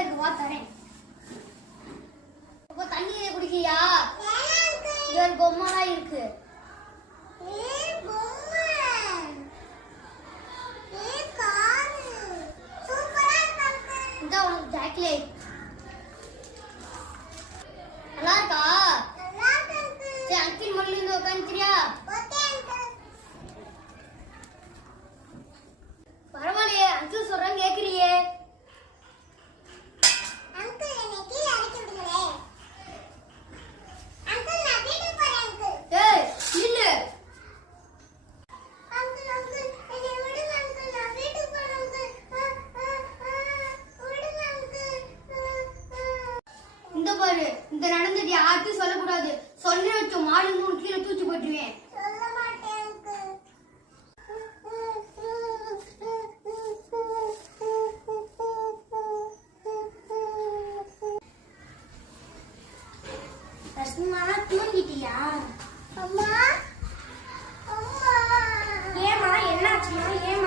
இருக்கு, வா தரேன். அப்போ தண்ணி குடிக்கியா? இங்க ஒரு பொம்மைலாம் இருக்கு. இந்த உனக்கு சாக்லேட் நல்லா இருக்கா? சரி, அங்கிள் மொழில இருந்து உட்காந்துக்கிறியா? பரவாயில்லையே, அங்கிள் சொல்றேன் கேக்குறியே. இந்த பாரு, இந்த நடந்தது யார்ட்டும் சொல்லக்கூடாது. சொன்ன வச்சோம் மாடு கீழே தூக்கி போட்டுருவேன். தூங்கிட்டியா? அம்மா அம்மா ஏமா என்னாச்சுமா? ஏன்